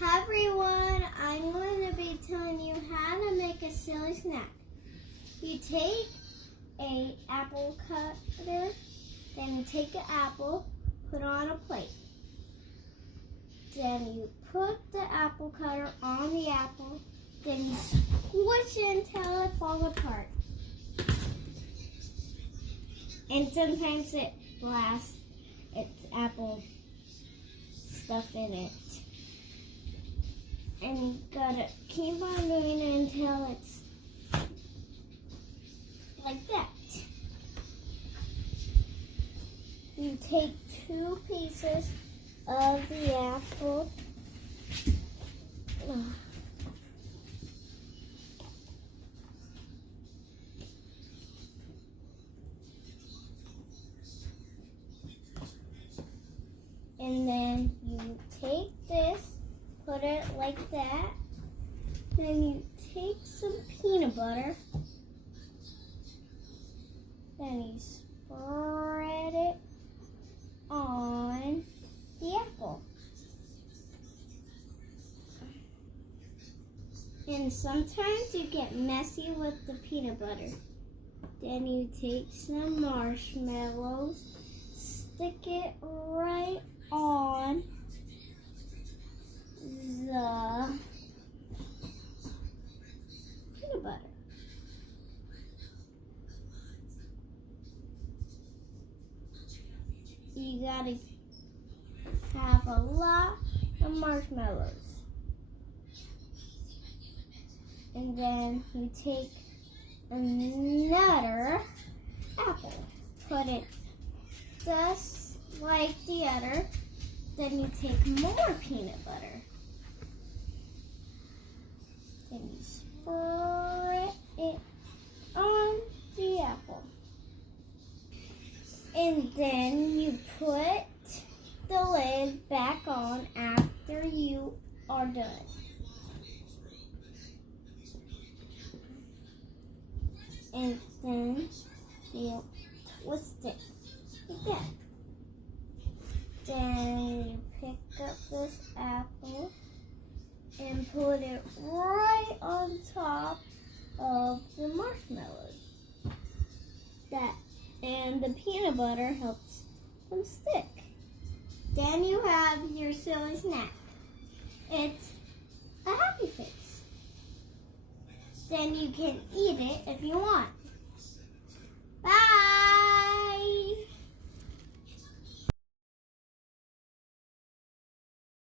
Hi everyone, I'm going to be telling you how to make a silly snack. You take a apple cutter, then you take an apple, put it on a plate. Then you put the apple cutter on the apple, then you squish it until it falls apart. And sometimes it blasts its apple stuff in it. And you gotta keep on doing it until it's like that. You take 2 pieces of the apple. And then you take this, put it like that. Then you take some peanut butter. Then you spread it on the apple. And sometimes you get messy with the peanut butter. Then you take some marshmallows, stick it right on the peanut butter. You gotta have a lot of marshmallows. And then you take another apple, put it just like the other. Then you take more peanut butter. Then you spread it on the apple. And then you put the lid back on after you are done. And then you twist it again. Then you pick up this apple and put it right on top of the marshmallows. And the peanut butter helps them stick. Then you have your silly snack. It's a happy face. Then you can eat it if you want.